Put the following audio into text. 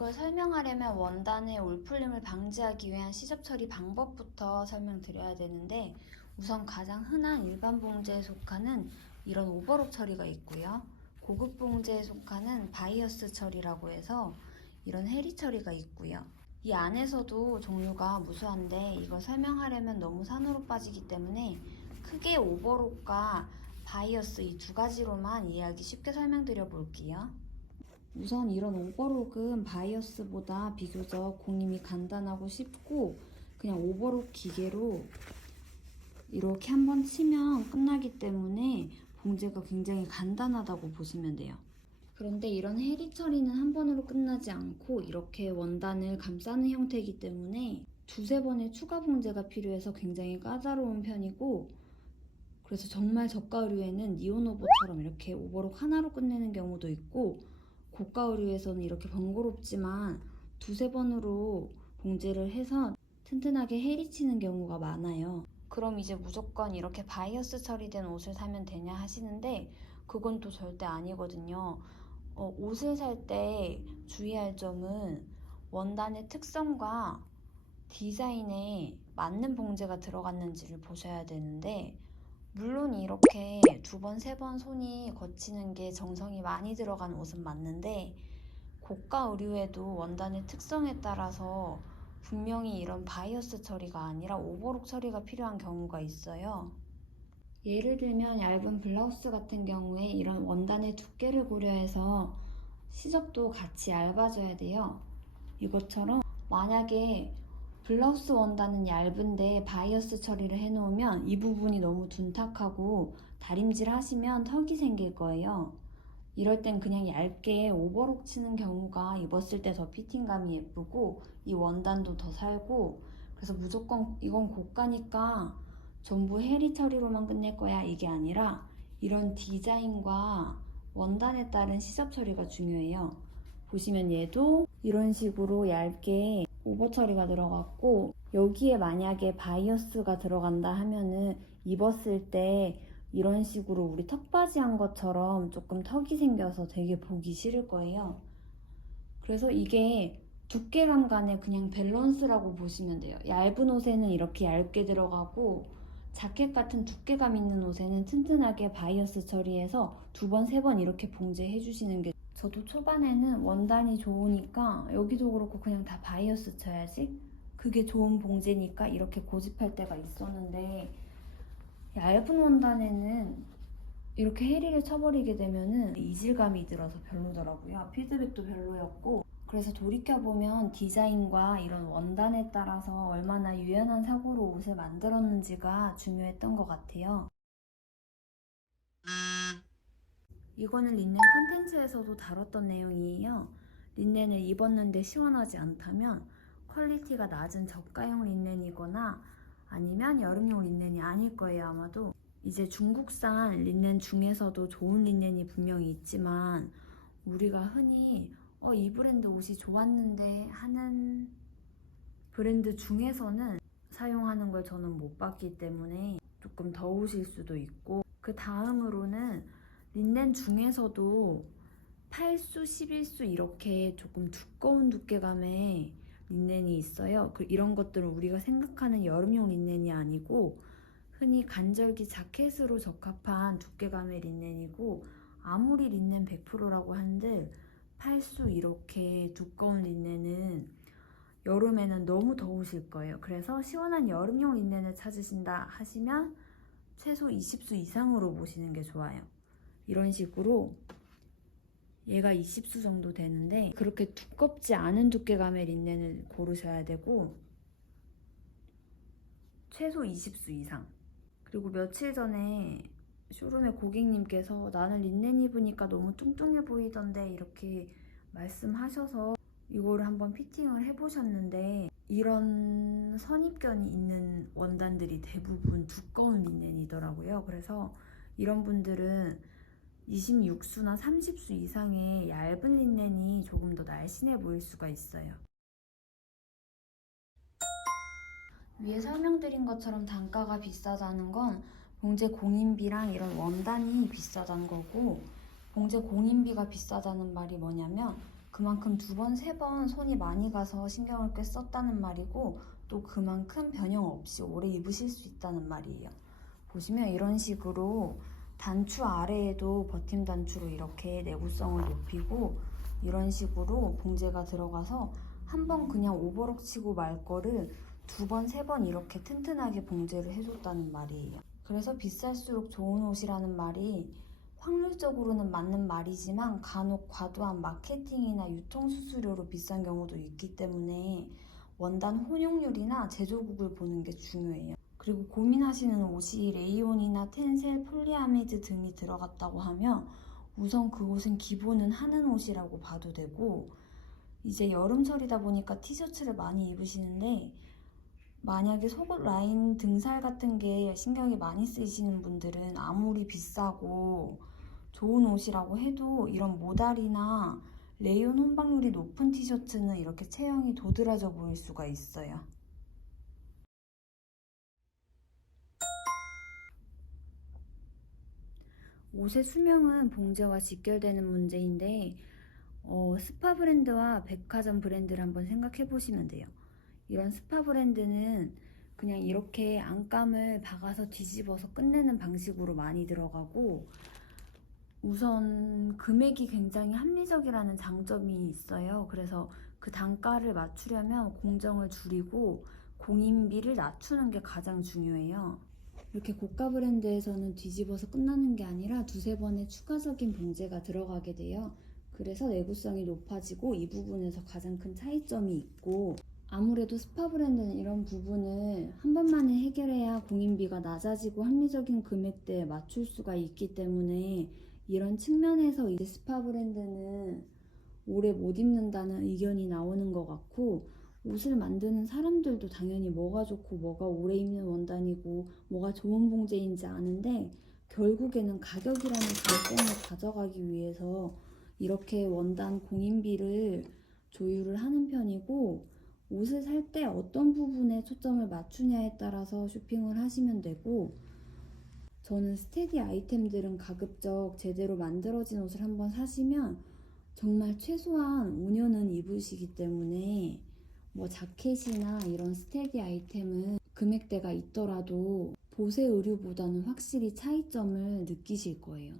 이걸 설명하려면 원단의 올풀림을 방지하기 위한 시접 처리 방법부터 설명드려야 되는데, 우선 가장 흔한 일반 봉제에 속하는 이런 오버록 처리가 있고요. 고급 봉제에 속하는 바이어스 처리라고 해서 이런 해리 처리가 있고요. 이 안에서도 종류가 무수한데 이걸 설명하려면 너무 산으로 빠지기 때문에 크게 오버록과 바이어스 이 두 가지로만 이해하기 쉽게 설명드려 볼게요. 우선 이런 오버록은 바이어스보다 비교적 공임이 간단하고 쉽고 그냥 오버록 기계로 이렇게 한번 치면 끝나기 때문에 봉제가 굉장히 간단하다고 보시면 돼요. 그런데 이런 해리 처리는 한 번으로 끝나지 않고 이렇게 원단을 감싸는 형태이기 때문에 두세 번의 추가 봉제가 필요해서 굉장히 까다로운 편이고, 그래서 정말 저가 의류에는 니온 오버처럼 이렇게 오버록 하나로 끝내는 경우도 있고, 고가 의류에서는 이렇게 번거롭지만 두세 번으로 봉제를 해서 튼튼하게 해리치는 경우가 많아요. 그럼 이제 무조건 이렇게 바이어스 처리된 옷을 사면 되냐 하시는데, 그건 또 절대 아니거든요. 옷을 살 때 주의할 점은 원단의 특성과 디자인에 맞는 봉제가 들어갔는지를 보셔야 되는데, 물론 이렇게 두 번, 세 번 손이 거치는 게 정성이 많이 들어간 옷은 맞는데, 고가 의류에도 원단의 특성에 따라서 분명히 이런 바이어스 처리가 아니라 오버록 처리가 필요한 경우가 있어요. 예를 들면 얇은 블라우스 같은 경우에 이런 원단의 두께를 고려해서 시접도 같이 얇아져야 돼요. 이것처럼 만약에 블라우스 원단은 얇은데 바이어스 처리를 해놓으면 이 부분이 너무 둔탁하고 다림질 하시면 턱이 생길 거예요. 이럴 땐 그냥 얇게 오버록 치는 경우가 입었을 때 더 피팅감이 예쁘고 이 원단도 더 살고, 그래서 무조건 이건 고가니까 전부 해리 처리로만 끝낼 거야 이게 아니라 이런 디자인과 원단에 따른 시접 처리가 중요해요. 보시면 얘도 이런 식으로 얇게 오버 처리가 들어갔고, 여기에 만약에 바이어스가 들어간다 하면은 입었을 때 이런 식으로 우리 턱바지 한 것처럼 조금 턱이 생겨서 되게 보기 싫을 거예요. 그래서 이게 두께감 간의 그냥 밸런스라고 보시면 돼요. 얇은 옷에는 이렇게 얇게 들어가고 자켓 같은 두께감 있는 옷에는 튼튼하게 바이어스 처리해서 두 번, 세 번 이렇게 봉제해 주시는 게, 저도 초반에는 원단이 좋으니까 여기도 그렇고 그냥 다 바이어스 쳐야지, 그게 좋은 봉제니까 이렇게 고집할 때가 있었는데, 얇은 원단에는 이렇게 해리를 쳐버리게 되면은 이질감이 들어서 별로더라고요. 피드백도 별로였고, 그래서 돌이켜보면 디자인과 이런 원단에 따라서 얼마나 유연한 사고로 옷을 만들었는지가 중요했던 것 같아요. 이거는 린넨 컨텐츠에서도 다뤘던 내용이에요. 린넨을 입었는데 시원하지 않다면 퀄리티가 낮은 저가형 린넨이거나 아니면 여름용 린넨이 아닐 거예요, 아마도. 이제 중국산 린넨 중에서도 좋은 린넨이 분명히 있지만, 우리가 흔히 이 브랜드 옷이 좋았는데 하는 브랜드 중에서는 사용하는 걸 저는 못 봤기 때문에 조금 더우실 수도 있고, 그 다음으로는 린넨 중에서도 8수, 11수 이렇게 조금 두꺼운 두께감의 린넨이 있어요. 이런 것들은 우리가 생각하는 여름용 린넨이 아니고 흔히 간절기 자켓으로 적합한 두께감의 린넨이고, 아무리 린넨 100%라고 한들 8수 이렇게 두꺼운 린넨은 여름에는 너무 더우실 거예요. 그래서 시원한 여름용 린넨을 찾으신다 하시면 최소 20수 이상으로 보시는 게 좋아요. 이런 식으로 얘가 20수 정도 되는데 그렇게 두껍지 않은 두께감의 린넨을 고르셔야 되고, 최소 20수 이상. 그리고 며칠 전에 쇼룸의 고객님께서 나는 린넨 입으니까 너무 뚱뚱해 보이던데 이렇게 말씀하셔서 이거를 한번 피팅을 해보셨는데, 이런 선입견이 있는 원단들이 대부분 두꺼운 린넨이더라고요. 그래서 이런 분들은 26수나 30수 이상의 얇은 린넨이 조금 더 날씬해 보일 수가 있어요. 위에 설명드린 것처럼 단가가 비싸다는 건 봉제 공인비랑 이런 원단이 비싸다는 거고, 봉제 공인비가 비싸다는 말이 뭐냐면 그만큼 2번, 3번 손이 많이 가서 신경을 꽤 썼다는 말이고 또 그만큼 변형 없이 오래 입으실 수 있다는 말이에요. 보시면 이런 식으로 단추 아래에도 버팀 단추로 이렇게 내구성을 높이고 이런 식으로 봉제가 들어가서 한 번 그냥 오버록 치고 말 거를 2번, 3번 이렇게 튼튼하게 봉제를 해줬다는 말이에요. 그래서 비쌀수록 좋은 옷이라는 말이 확률적으로는 맞는 말이지만 간혹 과도한 마케팅이나 유통 수수료로 비싼 경우도 있기 때문에 원단 혼용률이나 제조국을 보는 게 중요해요. 그리고 고민하시는 옷이 레이온이나 텐셀, 폴리아미드 등이 들어갔다고 하면 우선 그 옷은 기본은 하는 옷이라고 봐도 되고, 이제 여름철이다 보니까 티셔츠를 많이 입으시는데 만약에 속옷 라인 등살 같은 게 신경이 많이 쓰이시는 분들은 아무리 비싸고 좋은 옷이라고 해도 이런 모달이나 레이온 혼방률이 높은 티셔츠는 이렇게 체형이 도드라져 보일 수가 있어요. 옷의 수명은 봉제와 직결되는 문제인데 스파 브랜드와 백화점 브랜드를 한번 생각해 보시면 돼요. 이런 스파 브랜드는 그냥 이렇게 안감을 박아서 뒤집어서 끝내는 방식으로 많이 들어가고, 우선 금액이 굉장히 합리적이라는 장점이 있어요. 그래서 그 단가를 맞추려면 공정을 줄이고 공인비를 낮추는 게 가장 중요해요. 이렇게 고가 브랜드에서는 뒤집어서 끝나는 게 아니라 2~3번의 추가적인 봉제가 들어가게 돼요. 그래서 내구성이 높아지고 이 부분에서 가장 큰 차이점이 있고, 아무래도 스파 브랜드는 이런 부분을 한 번만에 해결해야 공인비가 낮아지고 합리적인 금액대에 맞출 수가 있기 때문에 이런 측면에서 이제 스파 브랜드는 오래 못 입는다는 의견이 나오는 것 같고, 옷을 만드는 사람들도 당연히 뭐가 좋고 뭐가 오래 입는 원단이고 뭐가 좋은 봉제인지 아는데 결국에는 가격이라는 절대를 가져가기 위해서 이렇게 원단 공인비를 조율을 하는 편이고, 옷을 살 때 어떤 부분에 초점을 맞추냐에 따라서 쇼핑을 하시면 되고, 저는 스테디 아이템들은 가급적 제대로 만들어진 옷을 한번 사시면 정말 최소한 5년은 입으시기 때문에 뭐 자켓이나 이런 스테디 아이템은 금액대가 있더라도 보세 의류보다는 확실히 차이점을 느끼실 거예요.